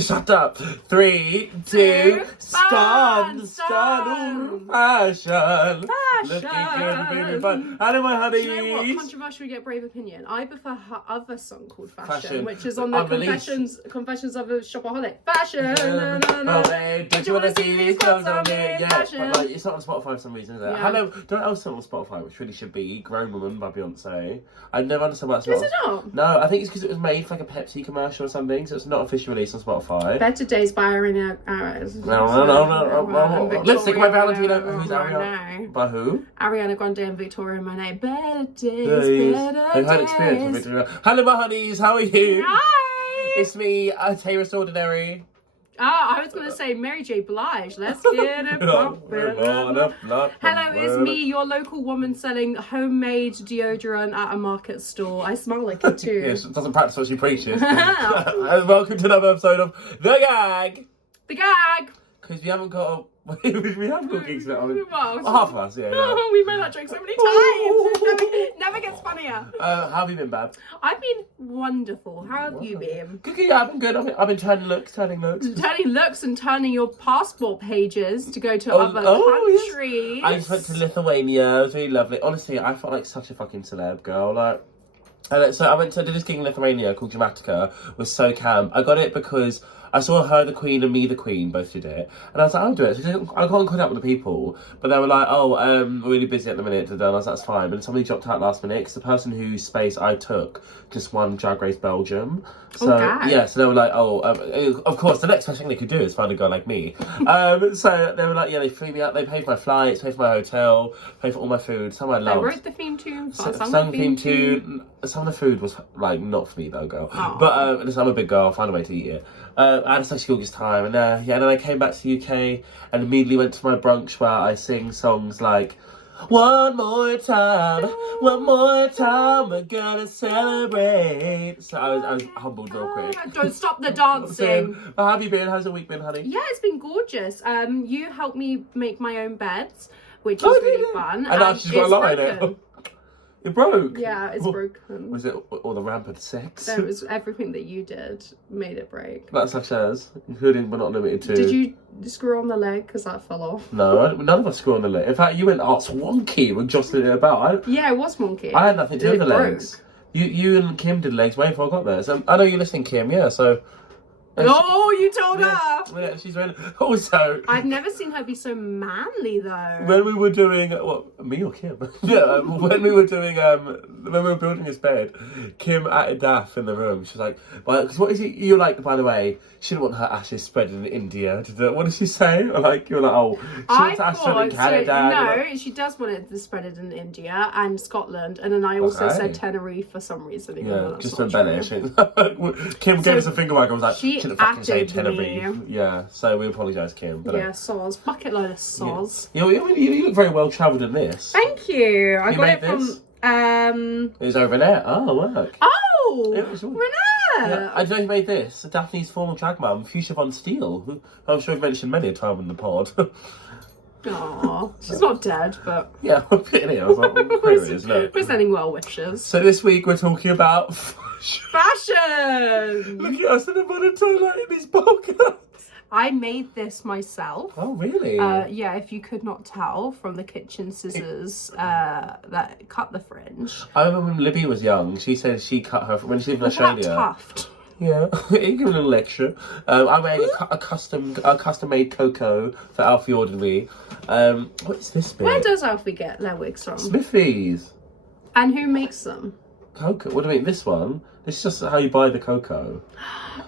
Shut up. 3, 2, stand fashion. Looking good, feeling fun. Hello, my honey. Do you know what? Controversial yet brave opinion. I prefer her other song called Fashion. Which is on the Confessions of a Shopaholic. Fashion. Oh, babe, did you want to see these clothes on me? Yeah, but like, it's not on Spotify for some reason, is it? Yeah. Hello, don't else on Spotify, which really should be Grown Woman by Beyonce. I never understand why it's not. Is it not? No, I think it's because it was made for like a Pepsi commercial or something, so it's not officially released on Spotify. Better Days by Ariana. No. Lipstick by Valentino. Who's Ariana? By who? Ariana Grande and Victoria Monet. Better Days. I've had experience with Victoria. Hello, my honeys. How are you? Hi. It's me, Tayris Ordinary. I was going to say Mary J. Blige. Let's get it poppin'. Hello, it's me, your local woman selling homemade deodorant at a market store. I smell like it too. Yes, doesn't practice what she preaches. And welcome to another episode of The Gag. The Gag. Because we haven't got we have got gigs now. Well, half of us, yeah. We've made that joke so many times. Never gets funnier. How have you been, Bab? I've been wonderful. How have you been? Good, yeah, I've been good. I've been turning looks. Turning looks and turning your passport pages to go to other countries. Yes. I just went to Lithuania. It was really lovely. Honestly, I felt like such a fucking celeb, girl. Like, and so I did this gig in Lithuania called Dramatica with SoCam. I got it because I saw Her the Queen and Me the Queen both did it, and I was like, I'll do it. So I got in contact with the people, but they were like, we're really busy at the minute, and I was like, that's fine. But somebody dropped out last minute because the person whose space I took just won Drag Race Belgium. So yeah, so they were like, of course, the next best thing they could do is find a girl like me. So they were like, yeah, they flew me out, they paid for my flights, paid for my hotel, paid for all my food. Some I loved. They wrote the theme tune, sang the theme tune. Some of the food was like not for me though, girl. Aww. But I'm a big girl, I'll find a way to eat it. I had such a gorgeous time, and and then I came back to the UK and immediately went to my brunch where I sing songs like one more time, we're gonna celebrate. So I was humbled real quick. Don't stop the dancing. How have you been? How's your week been, honey? Yeah, it's been gorgeous. You helped me make my own beds, which is really fun. And now she's got a lie in it. It broke? Yeah, it's broken. Was it all the rampant sex? No, it was everything that you did made it break. That's such as, including but not limited to. Did you screw on the leg because that fell off? No, none of us screw on the leg. In fact, you went wonky when jostling it about. Yeah, it was wonky. I had nothing to do with the legs. You and Kim did legs way before I got there. So I know you're listening, Kim, yeah, so... you told her! Yeah, she's really... Also... I've never seen her be so manly, though. When we were doing... What, me or Kim? Yeah, when we were doing... when we were building his bed, Kim added Daph in the room. She was like... Because what is it... You're like, by the way, she didn't want her ashes spread in India. What did she say? Like, you were like, she wants ashes spread in Canada. No, she does want it to spread it in India and Scotland. And then I also said Tenerife for some reason. Yeah, just to embellish. Kim gave us a finger wag. I was like... She shouldn't fucking say Tenerife. Yeah, so we apologise, Kim. Yeah, soz. Bucket load of soz. Yeah. You look very well travelled in this. Thank you. I got it from... It was over there. Oh, work. Oh! It was Renee! Yeah, I don't know who made this. Daphne's former drag mum, Fuchsia Von Steele, who I'm sure we've mentioned many a time in the pod. Aww, she's not dead, but... Yeah, we're putting it. I was like, where it is, look. We're sending well wishes. So this week we're talking about... Fashion! Look at us in the modern toilet in these podcasts. I made this myself. Oh, really? Yeah, if you could not tell from the kitchen scissors that cut the fringe. I remember when Libby was young, she said she cut her... When she lived in Australia... Tuft. Yeah, you give a little extra. I'm wearing a custom-made cocoa for Alfie Ordinary. What is this bit? Where does Alfie get their wigs from? Smithies. And who makes them? Cocoa? What do you mean? This one? This is just how you buy the cocoa.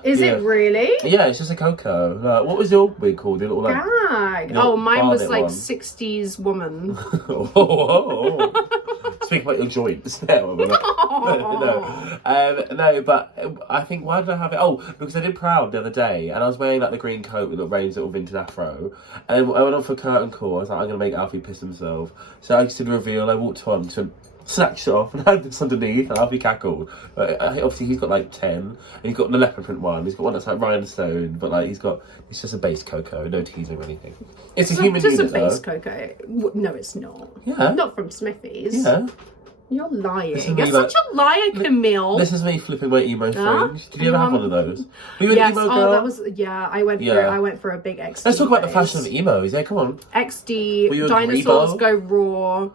Is it really? Yeah, it's just a cocoa. What was your wig called? Your little, like, Gag. Oh, mine was like 60s woman. Speak about your joints there. No, but I think, why did I have it? Oh, because I did Proud the other day, and I was wearing like the green coat with the Rain's little vintage afro, and I went on for curtain call. I was like, I'm going to make Alfie piss himself. So I just did a reveal. I walked on to snatched it off and had this underneath, and Alfie cackled. But obviously he's got like 10, and he's got the leopard print one. He's got one that's like rhinestone, but like it's just a base cocoa, no teasing or anything. It's a human unit, just a base cocoa. No, it's not. Yeah. Not from Smithies. Yeah. You're lying. This is You're me, such a liar, Camille. This is me flipping my emo fringe. Did you ever have one of those? Were you an Yes. emo girl? That was I went for I went for a big XD. Let's talk about the phase. fashion of emos. Yeah, come on. XD. Were you a Dinosaurs Grebo? go raw.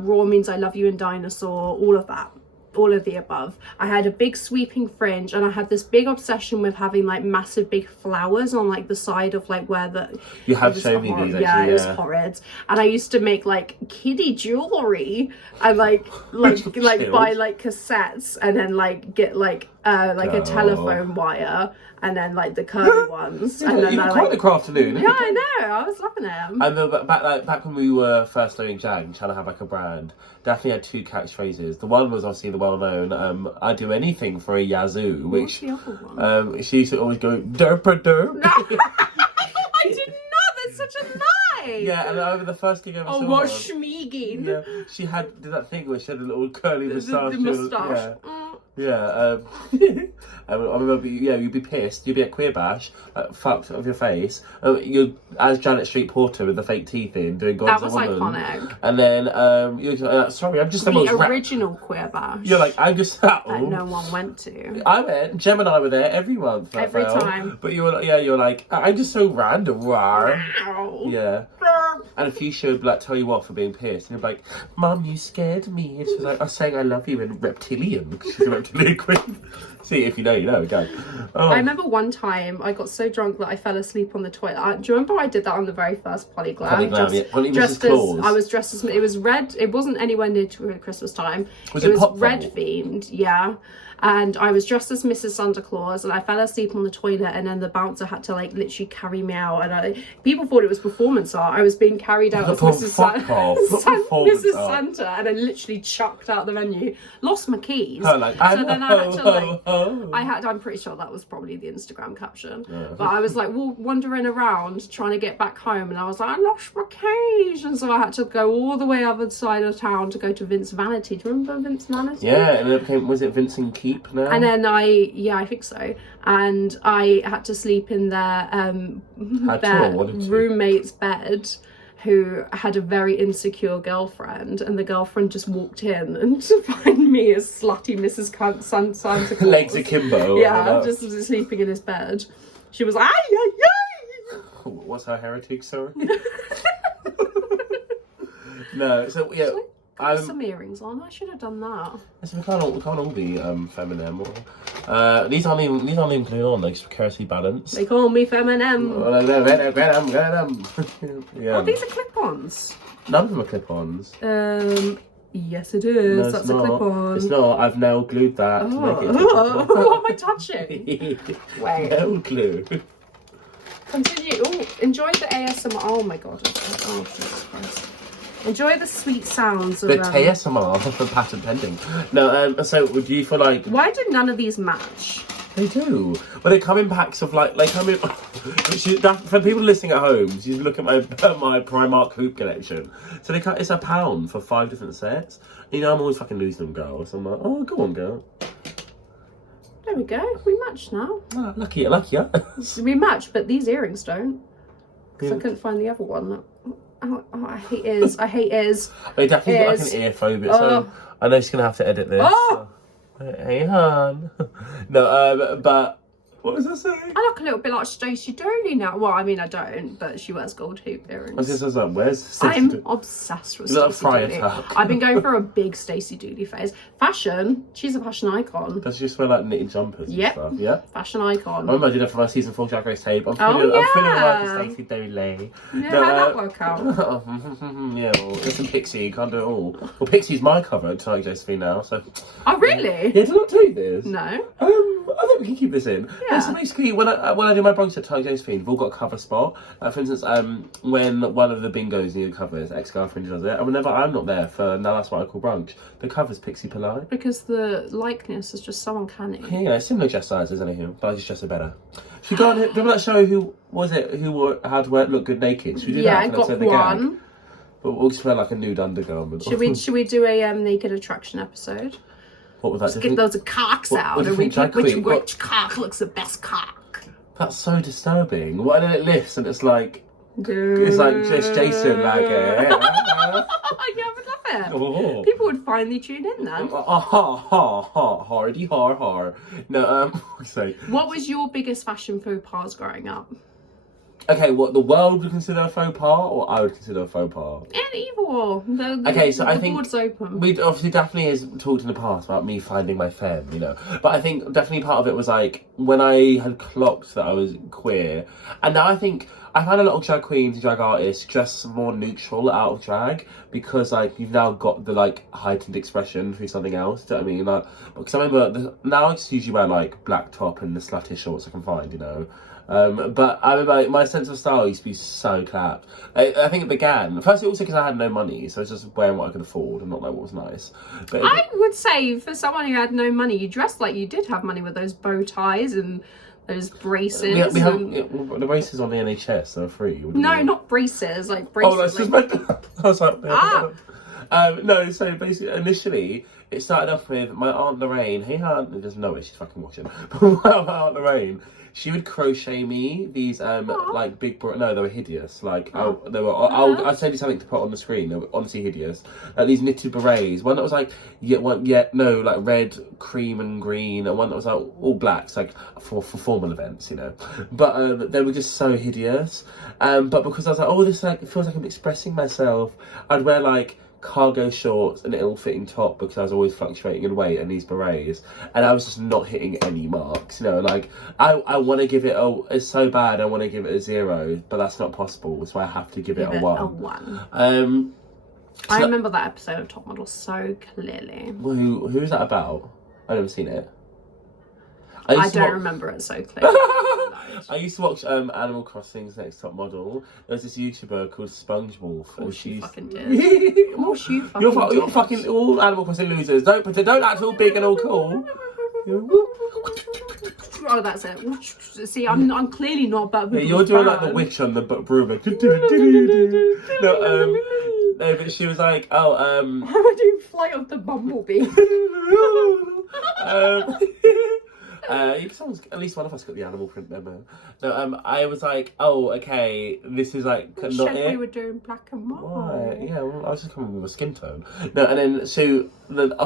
Raw means I love you in dinosaur. All of that. All of the above. I had a big sweeping fringe, and I had this big obsession with having like massive big flowers on like the side of like where the You have shown me these, actually. Yeah, it was horrid. And I used to make like kiddie jewelry and like buy like cassettes and then like get like a telephone wire and then like the curly ones. And then you were quite the crafternoon. Yeah, I know. I was loving it. I remember back when we were first knowing Jag and trying to have like a brand, Daphne had 2 catchphrases. The one was obviously the well-known "I'd do anything for a yazoo," which the other one? she used to always go derpa derp. I did not. That's such a lie. Yeah, and over the first gig I ever saw her, wash schmeeging. yeah, she did that thing where she had a little curly moustache. The moustache. Yeah, I remember. Yeah, you'd be pissed. You'd be at Queer Bash, like, fucked of your face. You'd as Janet Street Porter with the fake teeth in, doing God's That was a Woman. iconic. And then you're sorry, I'm just the most. The original Queer Bash. You're like, I'm just that. That no one went to. I went. Gem and I were there every month. Every time. But you were, you're like, I'm just so random. Rawr. Ow. Yeah. And if you should like tell you off for being pissed, and you're like, "Mum, you scared me." And she's like, "I'm saying I love you in reptilian because she's a reptilian queen." See, if you know, you know. Go. Oh. I remember one time I got so drunk that I fell asleep on the toilet. Do you remember I did that on the very first Polyglam? I was dressed as it was red. It wasn't anywhere near to Christmas time. It was pop red themed. Yeah. And I was dressed as Mrs. Santa Claus, and I fell asleep on the toilet, and then the bouncer had to like literally carry me out. And people thought it was performance art. I was being carried out as Mrs. Santa, and I literally chucked out the venue. Lost my keys. Then I had to I'm pretty sure that was probably the Instagram caption. Yeah. But I was like wandering around trying to get back home, and I was like, I lost my keys, and so I had to go all the way other side of town to go to Vince Vanity. Do you remember Vince Vanity? Yeah, and it became, was it Vincent Keep now? And then I think so. And I had to sleep in their roommate's bed, who had a very insecure girlfriend, and the girlfriend just walked in and to find me as slutty Mrs. Santa Claus. Legs akimbo. Yeah, just sleeping in his bed. She was like, ay, ay, ay. What's her heritage, sorry? No, so yeah. Got some earrings on. I should have done that. So we can't all be feminine. These aren't even glued on. They're just precariously balanced. They call me feminine. Yeah. Oh, these are clip-ons. None of them are clip-ons. Yes, it is. No, that's a clip-on. It's not. I've now glued that to make it. What am I touching? Wait. No glue. Continue. Oh, enjoy the ASMR. Oh my god. Oh, Jesus Christ. Enjoy the sweet sounds of the ASMR for patent pending. No, so would you feel like? Why do none of these match? They do. Well, they come in packs of like they come in. For people listening at home, you look at my Primark hoop collection. So it's £1 for 5 different sets. You know, I'm always fucking losing them, girls. So I'm like, oh, go on, girl. There we go. We match now. Oh, lucky us. We match, but these earrings don't. Because I couldn't find the other one. Oh, I hate ears. I hate ears. They definitely got like an ear phobia, so I know she's gonna have to edit this. Oh! Hey, hon. No, but what was I saying? I look a little bit like Stacey Dooley now. Well, I mean, I don't, but she wears gold hoop earrings. I was like, where's Stacey? I'm obsessed with Stacey Dooley. I've been going for a big Stacey Dooley phase. Fashion, she's a fashion icon. Does she just wear like knitted jumpers and stuff? Yeah. Fashion icon. I remember I did that for my season 4 Drag Race tape. I'm feeling like Stacey Dooley. Yeah, how'd that work out? Yeah, well, listen, Pixie, you can't do it all. Well, Pixie's my cover at Tayris Josephine now, so. Oh, really? Yeah, did I not tell you this? No. I think we can keep this in. Yeah. So basically, when I do my Bronx at Tayris Josephine, we've all got a cover spot. For instance, when one of the bingos need a cover, ex-girlfriend does it, and whenever I'm not there for now, that's what I call brunch. The cover's Pixie Polite. Because the likeness is just so uncanny. Yeah, similar dress sizes, anything, but I just dress it better. Should we go on? Remember that show? Who was it? How to look good naked? Should we do that? Yeah, I got one. But we'll just wear like a nude undergarment. Should we do a naked attraction episode? What was that? Just get those cocks out and which cock looks the best cock. That's so disturbing. What if it lifts and it's like just Jason like Yeah, I would love it. Oh. People would finally tune in then. Hardy har. No, so. What was your biggest fashion faux pas growing up? Okay, what the world would consider a faux pas, or I would consider a faux pas? Either or. Okay, so I the think board's open. we obviously Daphne has talked in the past about me finding my femme, you know. But I think definitely part of it was like when I had clocked that I was queer, and now I think I find a lot of drag queens and drag artists just more neutral out of drag because like you've now got the like heightened expression through something else. Do you know what I mean? Like, because I remember now I just usually wear like black top and the sluttish shorts I can find, you know. But I remember like, my sense of style used to be so clapped. I think it began firstly also because I had no money, so I was just wearing what I could afford and not like what was nice. But I would say for someone who had no money, you dressed like you did have money with those bow ties and those braces. we have the braces on the NHS, they're free. No, not braces, like braces. Oh, that's just I was like, no, so basically, initially, it started off with my Aunt Lorraine. Hey, Aunt, there's no way she's fucking watching. But my Aunt Lorraine, she would crochet me these like big no, they were hideous. Like I'll send you something to put on the screen. They were honestly hideous. These knitted berets. One that was like like red, cream and green, and one that was like all blacks, like for formal events, you know. But they were just so hideous. But because I was like, oh, this like feels like I'm expressing myself, I'd wear like cargo shorts and an ill-fitting top because I was always fluctuating in weight and these berets, and I was just not hitting any marks, you know. Like I want to give it it's so bad I want to give it a 0, but that's not possible, so I have to give it a 1. I remember that episode of Top Model so clearly. Well, who's that about? I've never seen it. I don't remember it so clearly. I used to watch Animal Crossing's Next Top Model. There was this YouTuber called SpongeBob. Oh, she fucking did. Oh, she fucking did. You're fucking all Animal Crossing losers. Don't act all big and all cool. Oh, that's it. See, I'm clearly not but you're doing like the witch on the broom. No, but she was like, I'm doing Flight of the Bumblebee. At least one of us got the animal print memo. No, I was like, oh, okay, this is like not it. We were doing black and white. Yeah, well, I was just coming with a skin tone. No, and then so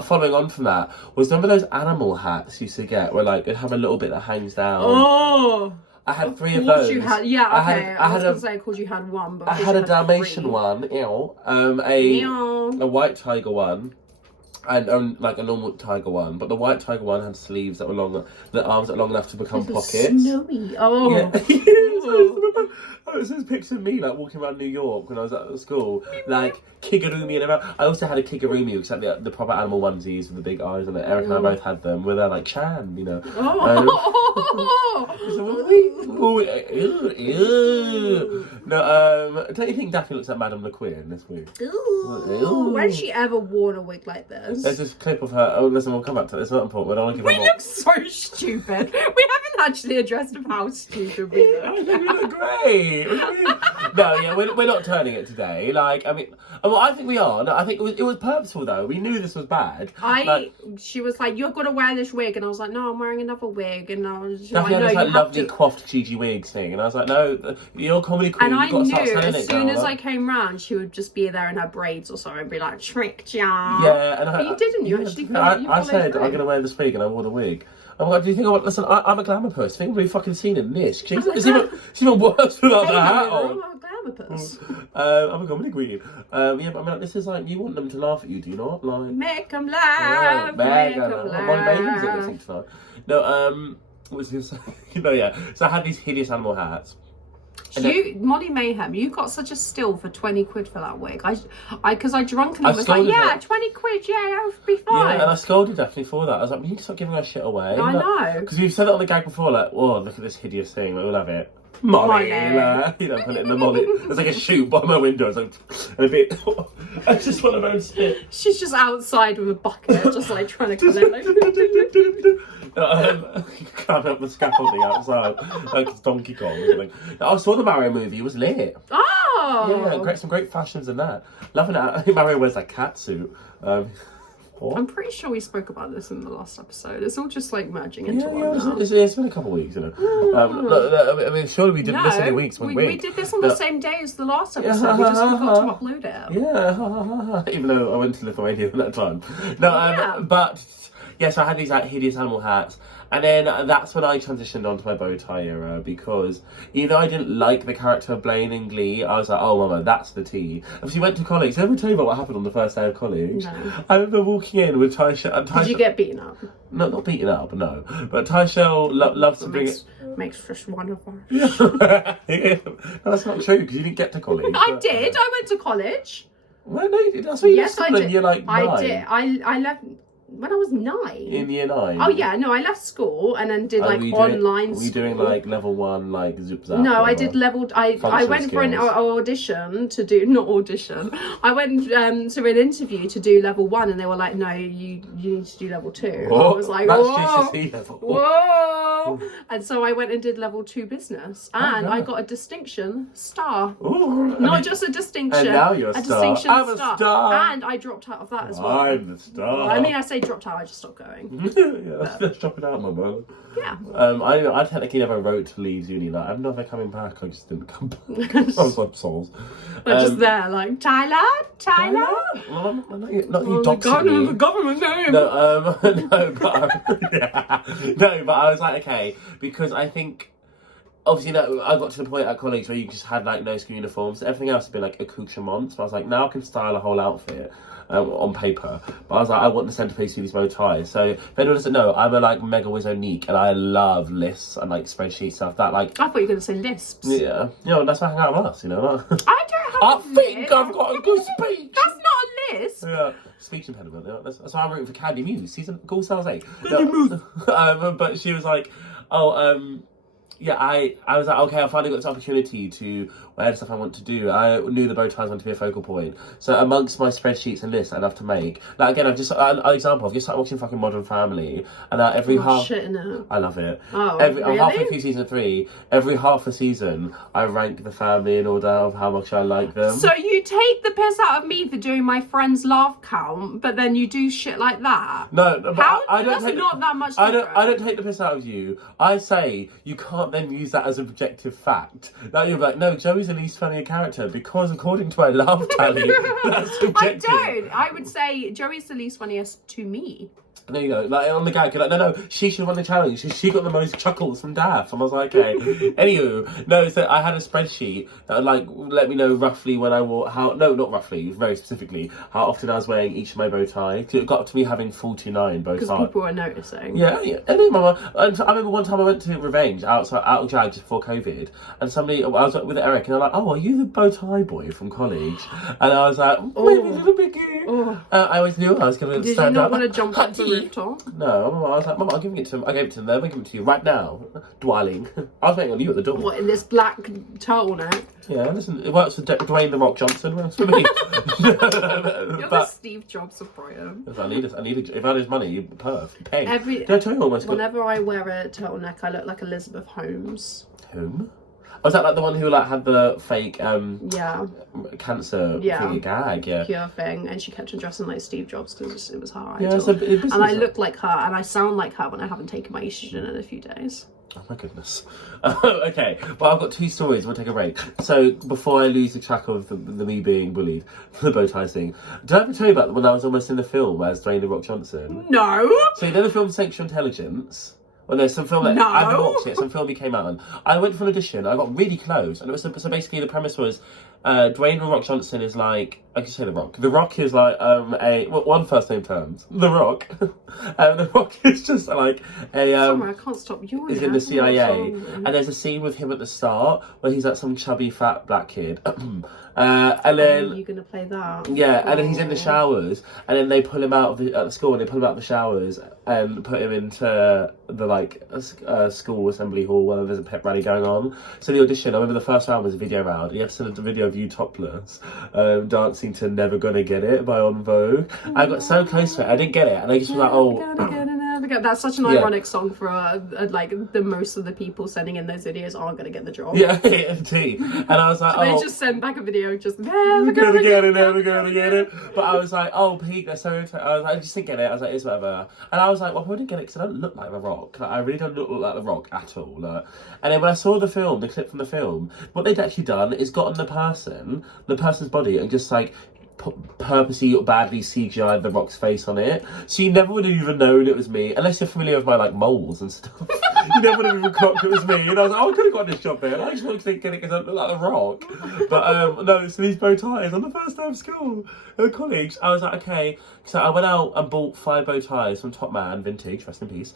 following on from that was, remember those animal hats you used to get where like it'd have a little bit that hangs down. Oh. I had 3 of those. You had, yeah, okay. I was gonna say, of course you had one, but I had a Dalmatian one, a white tiger one. And like a normal tiger one, but the white tiger one had sleeves that were long, the arms that were long enough to become pockets. Snowy. Oh. Yeah. Oh, it says picture of me like walking around New York when I was at school, like kigurumi and around. I also had a kigurumi, which is like the proper animal onesies with the big eyes on it. Eric and I both had them. Where they're like Chan, you know. No, don't you think Daphne looks like Madame the Queen this week? Ooh. When she ever worn a wig like this? There's this clip of her. Oh, listen, we'll come back to it. It's not important. I don't want to give we look so stupid. We haven't actually addressed how stupid we look. I think we look great. No, yeah, we're not turning it today. Like, I mean, well, I think we are. No, I think it was purposeful though. We knew this was bad. She was like, "You've got to wear this wig," and I was like, "No, I'm wearing another wig." And I was like, "No, you lovely coiffed Gigi wigs thing," and I was like, "No, you're comedy queen." And I knew as soon as I came round, she would just be there in her braids or something and be like, "Tricked ya." Yeah, but you didn't. You actually. I said I'm gonna wear this wig, and I wore the wig. I'm like, do you think I want? Listen, I'm a glamour person. Think we've fucking seen in this. It's even worse without the hat on. I'm a glamour person. I'm a comedy queen. Yeah, but I mean, this is like, you want them to laugh at you, do you not? Like, make them laugh. Make them laugh. My baby's listening tonight. No, what was I gonna say? Yeah. So I had these hideous animal hats. Molly Mayhem, you got such a steal for 20 quid for that wig. Because I drunkenly was like, yeah, 20 quid, yeah, I'll be fine. Yeah, and I scolded Daphne for that. I was like, you need to stop giving our shit away. I know. Because we've said it on the gag before, like, oh, look at this hideous thing, like, we'll have it. Molly, you know, put it in the Molly. There's like a shoe by my window. It's like a bit. I just want to spit. She's just outside with a bucket, just like trying to collect. Climbing up the scaffolding outside, like it's Donkey Kong or something. I saw the Mario movie. It was lit. Oh. Yeah, some great fashions in that. Loving it. I think Mario wears that cat suit. I'm pretty sure we spoke about this in the last episode. It's all just like merging into one now. It's been a couple of weeks, you know. I mean, surely we didn't miss any weeks. We did this on the same day as the last episode. We just forgot to upload it. Yeah, even though I went to Lithuania at that time. No, but yes, I had these like hideous animal hats. And then that's when I transitioned onto my bow tie era, because even though I didn't like the character of Blaine in Glee, I was like, oh mama, that's the tea. And she went to college. Did I ever tell you about what happened on the first day of college? No. I remember walking in with Tysha. Did you get beaten up? No, not beaten up, no. But Tysha loves to bring it. Makes just one of us. No, that's not true, because you didn't get to college. I did. I went to college. Well, no, you did. That's what you yes, I did. You're like 9. I did. I left when I was 9. In year 9? Oh yeah, no, I left school and then did like online Were you doing like level 1 like zoop zap? No, I did level. I went for an audition to do not audition. I went to an interview to do level 1, and they were like, "No, you need to do level 2." Whoa, I was like, that's "Whoa, GCSE level." Whoa!" And so I went and did level 2 business, and I got a distinction star. Ooh, Not just a distinction. And now you're a star. Distinction I'm a star. And I dropped out of that as well. I'm the star. I mean, I say dropped out. I just stopped going. Yeah, let's drop it out, my man. Yeah. I technically never wrote to leave uni. Like, I'm never coming back. I just didn't come back. I was like souls. I'm just there, like Tyler. Well, not you The government name. No, no, but I was like, okay, because I think. Obviously, no, I got to the point at college where you just had like no school uniforms. Everything else had been like accoutrements. So I was like, now I can style a whole outfit on paper. But I was like, I want the centerpiece to these bow ties. So if anyone doesn't know, I'm a like mega wizonique, and I love lists and like spreadsheet stuff. That like I thought you were gonna say lisps. Yeah, you know, that's why I hang out with us. You know. I don't have. I think I've got a good speech. That's not a lisp. Yeah. Speech impediment. Yeah. That's why I'm rooting for Candy Muse. Season Ghoul Sales 8. No, but she was like, yeah, I was like, okay, I finally got this opportunity to wear the stuff I want to do. I knew the bow ties wanted to be a focal point. So amongst my spreadsheets and lists I love to make, like again, I've just, an example, I've just started watching fucking Modern Family, and every half... Shit, no. I love it. Oh, I'm really? halfway through season 3, every half a season, I rank the family in order of how much I like them. So you take the piss out of me for doing my friends' laugh count, but then you do shit like that? No, but how? I don't That's not that much different. I don't take the piss out of you. I say you can't then use that as an objective fact. Now you're like, no, Joey's the least funny character because according to my laugh tally, that's subjective. I don't. I would say Joey's the least funniest to me. There you go, like on the gag, you're like, no, she should won the challenge. She got the most chuckles from Daph. And I was like, okay. Anywho, no, so I had a spreadsheet that would like let me know roughly when I wore not roughly, very specifically, how often I was wearing each of my bow ties. It got to me having 49 bow ties. Because people were noticing. Yeah. I know, Mama. I remember one time I went to Revenge out of drag just before COVID, and I was with Eric, and they're like, "Oh, are you the bow tie boy from college?" And I was like, "Maybe a little bit." I always knew I was going to stand up. Did you not want to jump off the rooftop? No, I was like, Mama, I'm giving it to him. I gave it to them. I'm giving it to you right now, darling. I was waiting on you at the door. What, in this black turtleneck? Yeah, listen, it works for Dwayne the Rock Johnson. Works for me. You're the Steve Jobs of Brighton. If I need if I had his money, perf, pay. Did I tell you almost whenever I wear a turtleneck, I look like Elizabeth Holmes. Whom? Was that like the one who like had the fake cancer thingy gag? Yeah, cure thing, and she kept on dressing like Steve Jobs because it was her idol. Yeah, and I look like her, and I sound like her when I haven't taken my estrogen in a few days. Oh my goodness. Okay, well I've got 2 stories. We'll take a break. So before I lose the track of the me being bullied for the bow ties thing, did I ever tell you about when I was almost in the film as Dwayne the Rock Johnson? No. So you know the film Sexual Intelligence? Well, no, some film that I haven't watched it. Some film he came out on. I went for an audition. I got really close, and it was so basically the premise was Dwayne the Rock Johnson is like, I can say The Rock. The Rock is like one first name terms. The Rock. The Rock is just like a Sorry, I can't stop yawning. Is in the CIA, and there's a scene with him at the start where he's like some chubby fat black kid. And then you're gonna play that. Yeah, and then he's in the showers, and then they pull him out of the school, and they pull him out of the showers and put him into the like school assembly hall where there's a pep rally going on. So the audition, I remember the first round was a video round. You have to send a video of you topless, dancing to "Never Gonna Get It" by On Vogue. I got so close to it, I didn't get it, and I just was like, oh. That's such an ironic song for like the most of the people sending in those videos aren't gonna get the job. Yeah, tea. And I was like, so they just send back a video, just never gonna get it. But I was like, oh, Pete, they're so. I just didn't get it. I was like, it's whatever. And I was like, well, I probably didn't get it because I don't look like The Rock. Like, I really don't look like The Rock at all. Like, and then when I saw the clip from the film, what they'd actually done is gotten the person's body, and just like purposely or badly CGI'd The Rock's face on it, so you never would have even known it was me, unless you're familiar with my like moles and stuff. You never would have even clocked it was me, and I was like, oh, I could have got this job there, and I just wanted to get it because I look like The Rock. But no, so these bow ties on the first day of school at college, I was like, okay, so I went out and bought 5 bow ties from Top Man Vintage, rest in peace.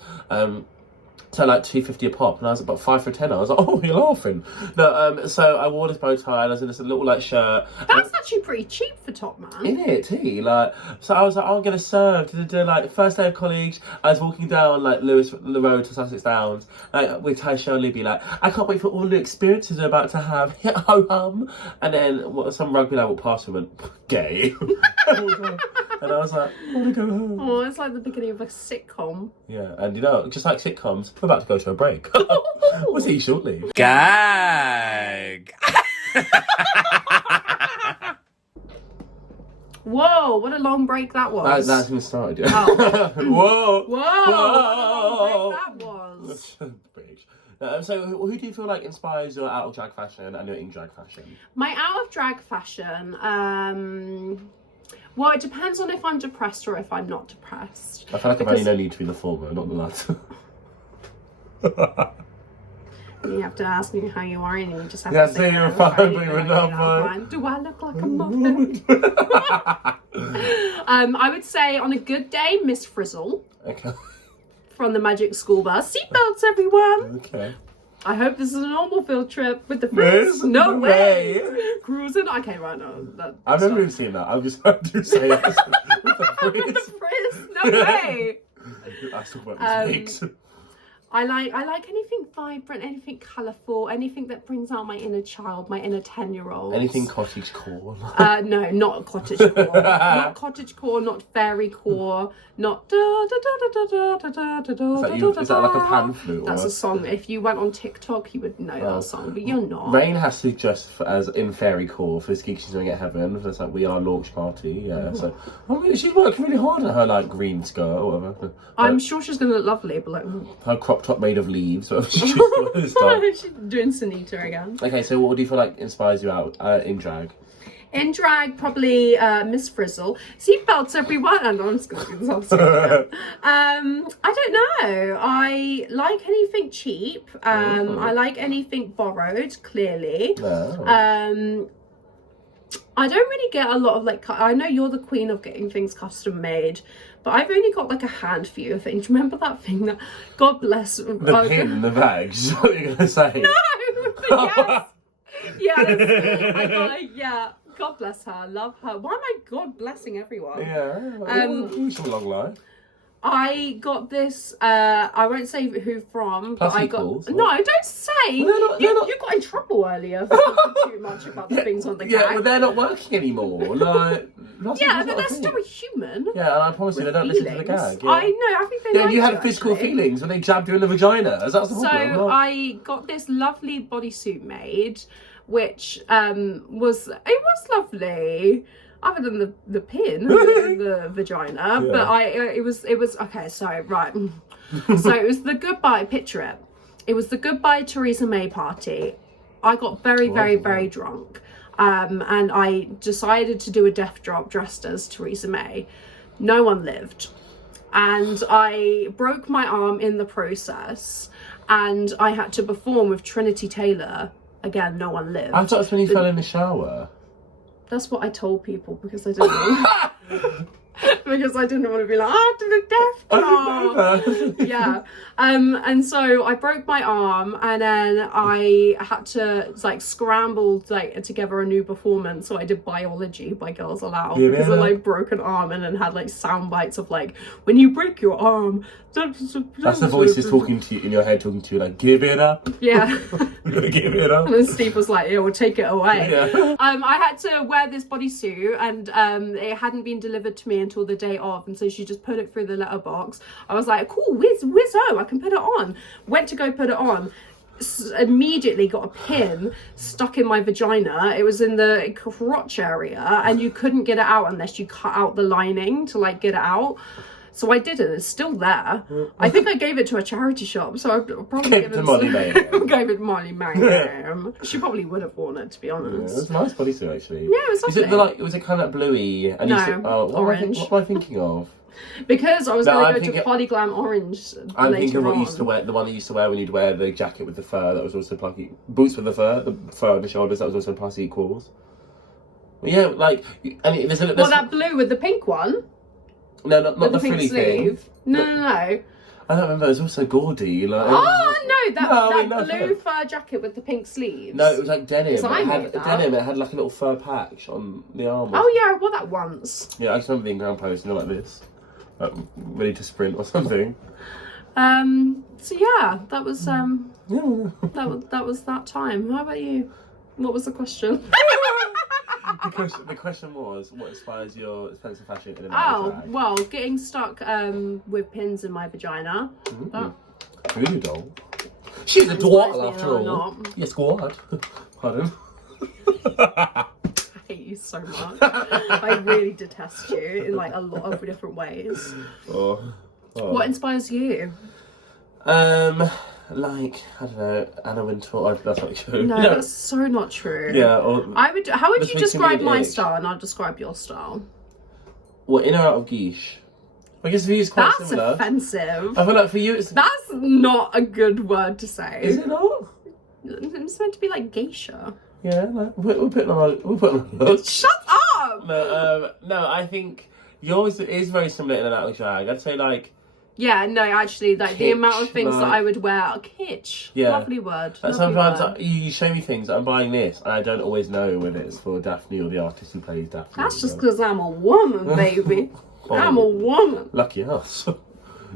So like $2.50 a pop, and I was about 5 for $10. I was like, oh, you're laughing. No, so I wore this bow tie, and I was in this little like shirt. That's actually pretty cheap for Top Man. Isn't it, tea? Like, so I was like, oh, I'm gonna serve. Like, first day of college, I was walking down like the road to Sussex Downs, like with Tayris and Daphne, like, I can't wait for all the experiences we're about to have. Ho hum. And then some rugby lad walked past and went, gay. And I was like, I want to go home. Oh, it's like the beginning of a sitcom. Yeah, and you know, just like sitcoms, we're about to go to a break. We'll see you shortly. Gag! Whoa, what a long break that was. That's even started, yeah. Oh. Whoa! Whoa! What a long break that was. So who do you feel like inspires your out of drag fashion and your in drag fashion? My out of drag fashion, well, it depends on if I'm depressed or if I'm not depressed. I feel like I've only no need to be the former, not the latter. You have to ask me how you are, and you just have Yeah, to say say you're how fine, you but know, you're not fine. Do I look like a muffin? I would say on a good day, Miss Frizzle. Okay. From the Magic School Bus. Seatbelts, everyone! Okay. I hope this is a normal field trip with the Frizz. Frizz? No way! way. Cruising? Okay, right, no. I've never even seen that. I've just heard you say it. With the With the Frizz? No way! I still about mistakes. I like anything vibrant, anything colourful, anything that brings out my inner child, my inner 10-year-old. Anything cottage core. No, not cottage core. Not cottage core, not fairy core, not da da da da da da da da da. Is that like a pan flute? That's a song. If you went on TikTok, you would know that song, but you're not. Rain has to dress as in fairy core for this gig she's doing at Heaven. That's like We Are launch party. Yeah, so I mean, she's worked really hard at her like green skirt or whatever. I'm sure she's gonna look lovely, but like her crop top made of leaves. Whatever she's she's doing Sunita again. Okay, so what do you feel like inspires you out in drag? In drag, probably Miss Frizzle. Seatbelts, everyone. And I'm just going to do this whole story. I don't know. I like anything cheap. I like anything borrowed, clearly. No. I don't really get a lot of like, I know you're the queen of getting things custom made, but I've only got like a handful of things. Remember that thing that, God bless. The pin in the bag, is what you're going to say? No! Yes! I got it, yeah. God bless her, love her. Why am I God blessing everyone? Yeah. Wish them a long life. I got this, I won't say who from, but Plus I got... equals, No, don't say! Well, they're not... You got in trouble earlier for talking too much about the things on the Yeah, gag. but they're not working anymore. Like, yeah, but they're still a human. Yeah, and I promise you, they don't listen to the gag. Yeah. I know, I think they like you had you, physical actually. feelings when they jabbed you in the vagina. That's the So problem. I got this lovely bodysuit made, which was lovely, other than the pin, the vagina. Yeah. But it was okay. So right, so it was the goodbye. Picture it. It was the goodbye Theresa May party. I got very drunk, and I decided to do a death drop dressed as Theresa May. No one lived, and I broke my arm in the process, and I had to perform with Trinity Taylor. Again, no one lived. I thought it was when you fell in the shower. That's what I told people because I didn't want because I didn't want to be like, I did a death drop. Yeah. And so I broke my arm, and then I had to like scramble like together a new performance. So I did Biology by Girls Aloud because of like broken arm, and then had like sound bites of like, when you break your arm. That's the voices talking to you in your head, talking to you like, give it up. Yeah. You're gonna give it up. And then Steve was like, yeah, we'll take it away. Yeah. I had to wear this bodysuit, and it hadn't been delivered to me until the day of, and so she just put it through the letterbox. I was like, cool, wizzo, I can put it on. Went to go put it on. Immediately got a pin stuck in my vagina. It was in the crotch area, and you couldn't get it out unless you cut out the lining to like get it out. So I did it. It's still there. I think I gave it to a charity shop, so I probably Gave it to Molly Mayhem. gave it to Molly Mayhem. She probably would have worn it, to be honest. It was a nice bodysuit, actually. Yeah, it was lovely. Is it like, was it kind of bluey? And No, orange. What am I thinking of? Because I was going to go to Polyglam Orange I'm later thinking of what on. you used to wear, the one you used to wear when you'd wear the jacket with the fur. That was also plucky. Boots with the fur on the shoulders. That was also plus equals. Yeah, like, and there's Well, that blue with the pink one. No, not With the the pink frilly sleeve. thing. No. I don't remember. It was also gaudy. Like, Oh no, that no, blue fur jacket with the pink sleeves. No, it was like denim. So I It made had that. denim. It had like a little fur patch on the arm. Oh yeah, I wore that once. Yeah, I just remember being ground post, like this, like, ready to sprint or something. So yeah, that was Yeah. that was that time. How about you? What was the question? The question was, what inspires your sense of fashion in a drag? Well, getting stuck with pins in my vagina. Voodoo doll. She's a dwarf me after or all. not. Yes, go on. Pardon. I hate you so much. I really detest you in like a lot of different ways. Oh. What inspires you? Like, I don't know, Anna Wintour. That's not true. No, that's so not true. Yeah. Or, How would This you makes me describe really my ick. style, and I'll describe your style? well, in or out of guiche? I guess for you it's quite That's similar. offensive. I feel like for you it's... That's not a good word to say. Is it not? It's meant to be like geisha. Yeah, like, we'll put it on our... Shut up! No, I think yours is very similar in and out of drag. I'd say like... Yeah, no, actually, like the Kitsch, amount of things that like- I would wear are kitsch. Yeah. Lovely word. Like lovely sometimes word. you show me things, I'm buying this, and I don't always know whether it's for Daphne or the artist who plays Daphne. That's just because I'm a woman, baby. Oh. I'm a woman. Lucky us.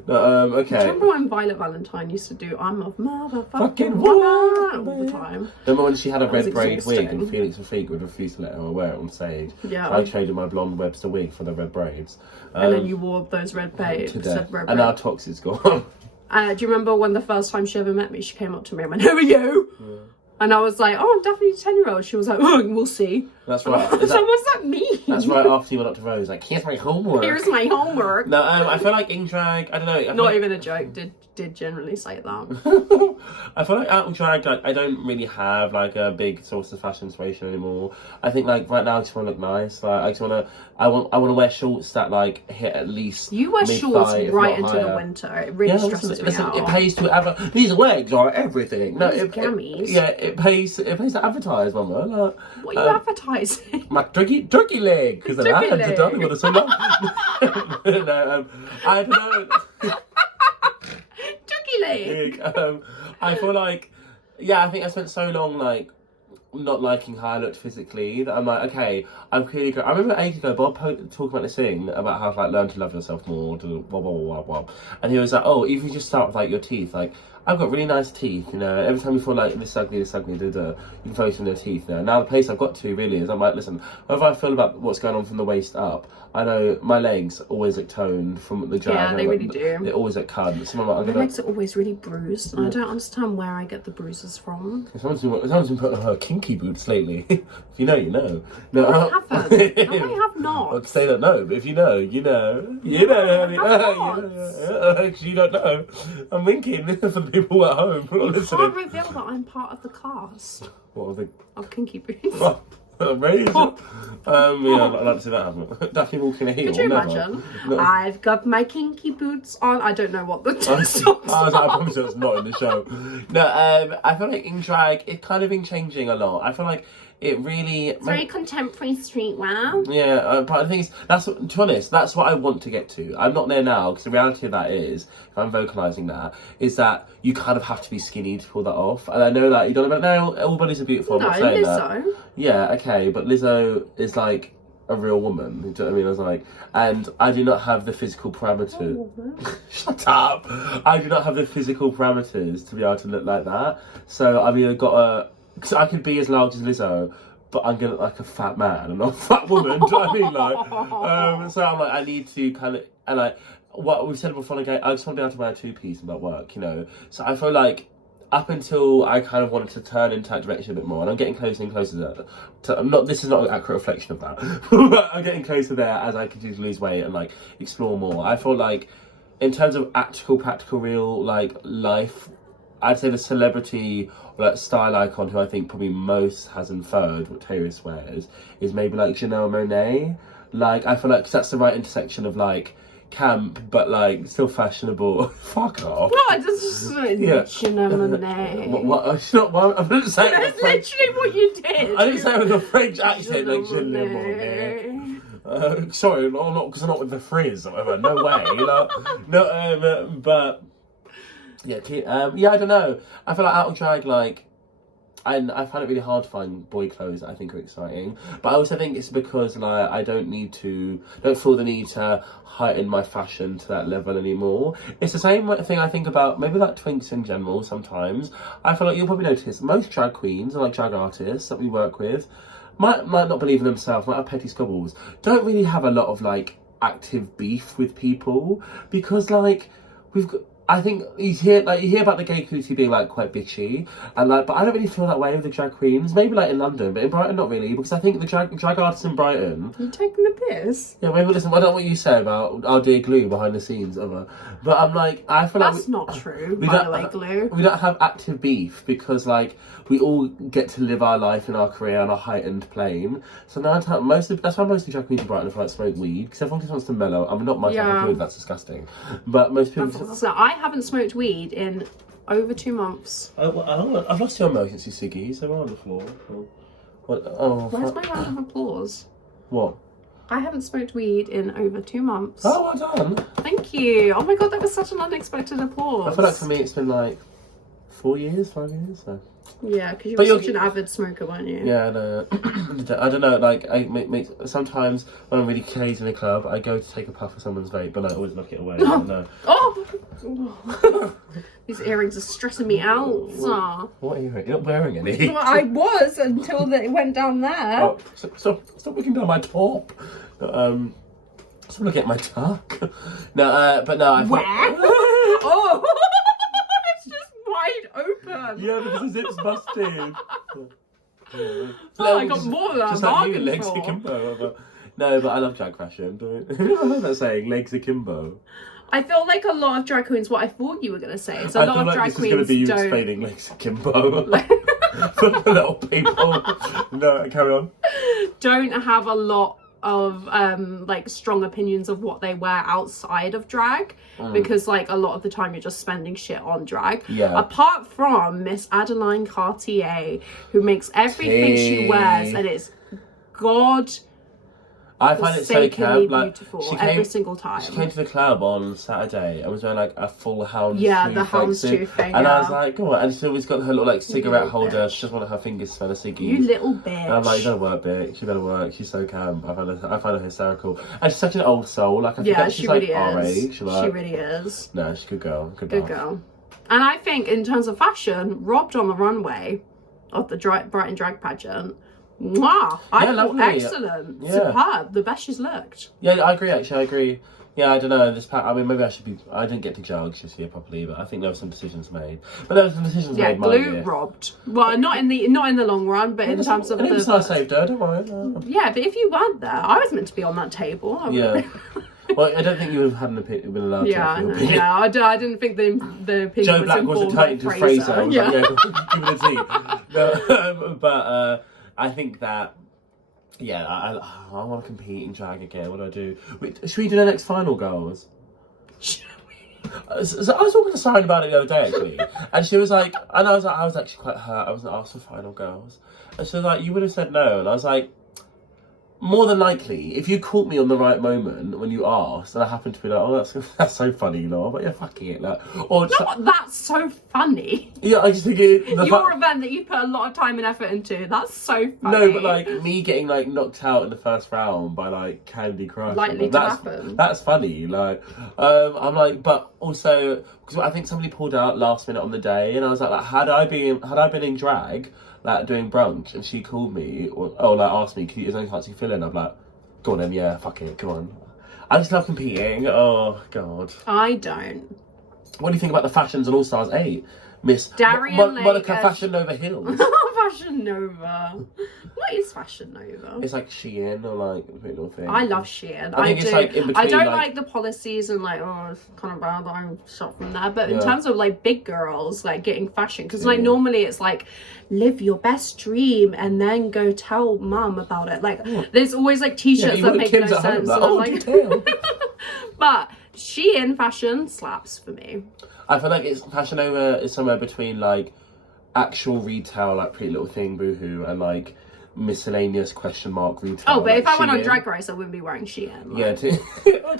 No, okay. Remember when Violet Valentine used to do "I'm a motherfucking Fucking woman" woman, all the time? Remember when she had a That was red braid wig exhausting. and Felix Rafik would refuse to let her wear it on stage? Yeah. So I traded my blonde Webster wig for the red braids. And then you wore those red braids. to death. Red And now braids. Tox is gone. Do you remember when the first time she ever met me, she came up to me and went, "Who are you?" And I was like, "Oh, I'm Daphne, 10-year-old." She was like, "Oh, we'll see." That's right. So what's that mean? That's right after you went up to Rose, like, here's my homework. Here's my homework. No, I feel like in drag, I don't know. I feel Not like, even a joke. Did generally say that. I feel like out of drag, like, I don't really have like a big source of fashion inspiration anymore. I think like right now I just want to look nice. Like I just want to, I want to wear shorts that like hit at least. You wear mid-thigh, shorts if right not into the higher. winter. It really stresses me out. It pays to advertise. These legs are everything. No, These it gammies. yeah, it pays to advertise, mama. Like, What are you advertising? my turkey leg because I Turkey had to done leg. with a summer. No, I don't know. Turkey leg. I feel like, yeah, I think I spent so long like not liking how I looked physically that I'm like, okay, I'm clearly good. I remember ages ago Bob talking about this thing about how to like learn to love yourself more, to blah blah blah blah, and he was like, oh, even if you just start with like your teeth, like I've got really nice teeth, you know. Every time you feel like this ugly, you can focus on your teeth now. Now the place I've got to really is I'm like, listen, whatever I feel about what's going on from the waist up, I know my legs always look toned from the drag. Yeah, they really do. They always look cut. So I'm like, My legs are always really bruised, and I don't understand where I get the bruises from. Someone's been putting on her kinky boots lately. If you know, you know. No, I haven't. No, I have not. Well, say don't know, but if you know, you know. You know, honey. Because you don't know. I'm winking for the people at home who are You listening. can't reveal that I'm part of the cast What are they? of Kinky Boots. Oh, amazing. Yeah, I'd like to see that happen. Daphne walking a heel. Could you never. imagine? No. I've got my kinky boots on. I don't know what the I was like, I promise you it's not in the show. No, I feel like in drag, it's kind of been changing a lot. I feel like it really... It's very contemporary streetwear. Yeah, but the thing is, to be honest, that's what I want to get to. I'm not there now, because the reality of that is, if I'm vocalising that, is that you kind of have to be skinny to pull that off. And I know that you don't know, no, all bodies are beautiful, I'm No, not saying Lizzo. that. Yeah, okay, but Lizzo is like a real woman, you know what I mean? I was like, and I do not have the physical parameters. Shut up! I do not have the physical parameters to be able to look like that. So I've either got a... Because I could be as large as Lizzo, but I'm gonna look like a fat man and not a fat woman. Do you know what I mean? Like, so I'm like, I need to kind of, and like what we've said before, like I just want to be able to wear a two-piece and that work, you know. So I feel like up until I kind of wanted to turn into that direction a bit more, and I'm getting closer and closer to I'm not. This is not an accurate reflection of that, but I'm getting closer there as I continue to lose weight and like explore more. I feel like in terms of practical, real like life, I'd say the celebrity or like style icon who I think probably most has inferred what Tayris wears is maybe like Janelle Monáe. Like I feel like 'cause that's the right intersection of like camp but like still fashionable. Fuck off. No, I just Janelle Monáe. What? I didn't say That's literally what you did. I didn't say it with a French accent like Janelle Monáe. Sorry, not because I'm not with the frizz or whatever. No way. No, but. Yeah, I don't know. I feel like out of drag, like, and I find it really hard to find boy clothes that I think are exciting. But I also think it's because, like, I don't feel the need to heighten my fashion to that level anymore. It's the same thing I think about maybe like twinks in general sometimes. I feel like you'll probably notice most drag queens or like drag artists that we work with might not believe in themselves, might have petty squabbles, don't really have a lot of like active beef with people because like I think you hear about the gay community being like quite bitchy and like, but I don't really feel that way with the drag queens. Maybe like in London, but in Brighton not really, because I think the drag artists in Brighton. You're taking the piss. Yeah, maybe listen. I don't know what you say about our dear Glue behind the scenes of her, but I'm like I feel like that's not true. By the way, Glue. We don't have active beef because like we all get to live our life in our career on a heightened plane. So now that's why most of the drag queens in Brighton feel like smoke weed because everyone just wants to mellow. I'm not myself included. That's disgusting, but most people. So I haven't smoked weed in over 2 months. I've lost your emergency ciggies. They're on the floor. Where's my round of applause? What? I haven't smoked weed in over 2 months. Oh, well done. Thank you. Oh my god, that was such an unexpected applause. I feel like for me it's been like 5 years. So. Yeah, because you were such an avid smoker, weren't you? Yeah, no, I don't know. Like, sometimes when I'm really crazy in a club, I go to take a puff of someone's vape, but I always knock it away. No. Oh, these earrings are stressing me out. What earring? You're not wearing any. Well, I was until it went down there. Oh, stop looking down my top. Stop looking at my tuck. No, but no. Where? Oh. Open. Yeah, because the zip's busted. I got more than just I like you, bargained legs for. akimbo. No, but I love drag fashion. Have you ever heard that saying, legs akimbo? I feel like a lot of drag queens, what I thought you were going to say is a lot of drag queens don't... I feel like this is going to be you explaining legs akimbo. For the little people. No, carry on. Don't have a lot of like strong opinions of what they wear outside of drag because like a lot of the time you're just spending shit on drag. Yeah. Apart from Miss Adeline Cartier, who makes everything she wears and it's I find it so camp. Like beautiful every single time. She came to the club on Saturday and was wearing like a full houndstooth. Yeah, the houndstooth thing. And I was like, go on. And she's always got her little like cigarette holder. She just wanted her fingers smell of ciggies. You little bitch. And I'm like, you better work, bitch. You better work. She's so camp. I find her hysterical. And she's such an old soul. Like I think she's she really like our is. age. Like, she really is. No, she's a good girl. Good girl. And I think in terms of fashion, robbed on the runway of the Brighton drag pageant. Wow, I thought excellent, superb, the best she's looked. Yeah, I agree. Actually, I agree. Yeah, I don't know. I mean, maybe I should be. I didn't get to judge this year properly, but I think there were some decisions made. But there were some decisions made. Yeah, Glue robbed. Well, not in the long run, but in terms of. I saved her. Don't worry. No. Yeah, but if you weren't there, I was meant to be on that table. Yeah. Well, I don't think you would have had an opinion, been allowed to. Yeah, I didn't think the opinion Joe was Black wasn't turning to Fraser. I was like, give it a tea. No, but I think that. Yeah, I want to compete in drag again. What do I do? Wait, should we do the next final, girls? Should we? So I was talking to Siren about it the other day, actually. And she was like, and I was actually quite hurt. I wasn't asked for final, girls. And she was like, you would have said no. And I was like, more than likely, if you caught me on the right moment when you asked, and I happened to be like, oh, that's so funny, Laura, but you're fucking it. Like, or that's so funny. Yeah, I just think your event that you put a lot of time and effort into, that's so funny. No, but like me getting like knocked out in the first round by like Candy Crush. Likely to happen. That's funny. Like, I'm like, but also because I think somebody pulled out last minute on the day, and I was like, had I been in drag, like doing brunch, and she called me, like asked me, is there any chance you fill in? I'm like, go on then, yeah, fuck it, come on. I just love competing. Oh god. I don't. What do you think about the fashions on All Stars 8? Miss Darian Monica Fashion Nova Hills. Fashion Nova. What is Fashion Nova? It's like Shein or like a little thing. I love Shein. I think it's like in between. I don't like the policies and like, oh, it's kind of bad that I'm shop from there. But in terms of like big girls like getting fashion, because like normally it's like live your best dream and then go tell mum about it. Like there's always like t-shirts that make no sense. Like, but Shein fashion slaps for me. I feel like it's Fashion Nova is somewhere between like actual retail, like Pretty Little Thing, Boohoo, and like miscellaneous question mark retail. Oh, but like if I went on Shein. Drag Race, I wouldn't be wearing Shein. Like. Yeah, too.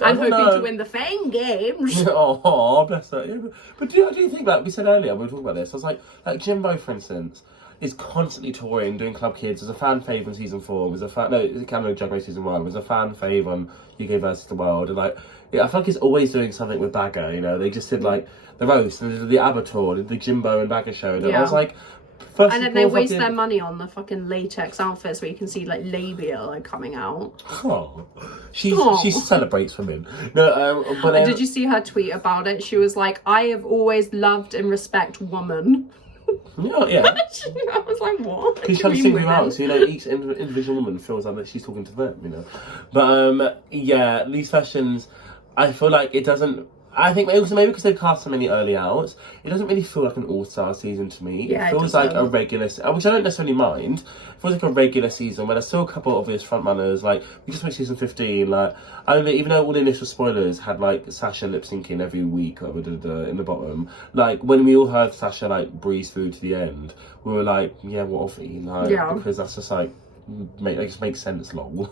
I'm hoping to win the Fame Games. Oh, bless her. Yeah, but do you think, like we said earlier, we were talking about this, I was like Jimbo, for instance, is constantly touring, doing Club Kids, was a fan fave on season 4, was a fan, Canada Drag Race season 1, was a fan fave on UK versus the World, and like, yeah, I feel like he's always doing something with Bagger, you know, they just did like the roast, and the Abertour, the Jimbo and Bagger show, and I was like, and then they waste their money on the fucking latex outfits where you can see like labia like coming out. Oh, she celebrates women. No, but then, did you see her tweet about it? She was like, "I have always loved and respect woman." Yeah. I was like, what? She's trying to single you out, so you know each individual woman feels like that she's talking to them, you know. But yeah, these fashions, I feel like it doesn't. I think also maybe because they've cast so many early outs, it doesn't really feel like an all-star season to me. Yeah, it feels like a regular, which I don't necessarily mind. It feels like a regular season where there's still a couple of obvious frontrunners. Like we just went season 15. Like I mean, even though all the initial spoilers had like Sasha lip syncing every week in the bottom, like when we all heard Sasha like breeze through to the end, we were like, yeah, what of it? Like, because that's just like. It just makes sense, lol.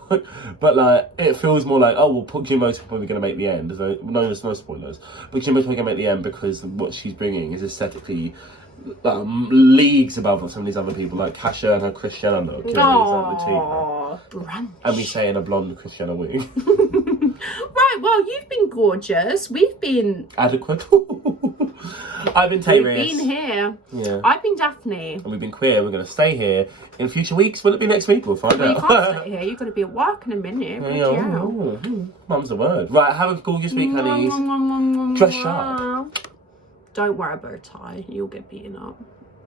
But like, it feels more like, oh, well, Jimbo's probably going to make the end. There's no spoilers, but Jimbo's probably going to make the end because what she's bringing is aesthetically leagues above some of these other people, like Kasha and her Christiana look. You know, and we say in a blonde Christiana wig. Right, well, you've been gorgeous. We've been adequate. I've been Tayris. We've been here. Yeah. I've been Daphne. And we've been queer. We're going to stay here in future weeks. Will it be next week? We'll find out. You can't stay here. You're going to be at work in a minute. Mum's the word. Right, have a gorgeous week, honeys. Dress sharp. Don't wear a bow tie. You'll get beaten up.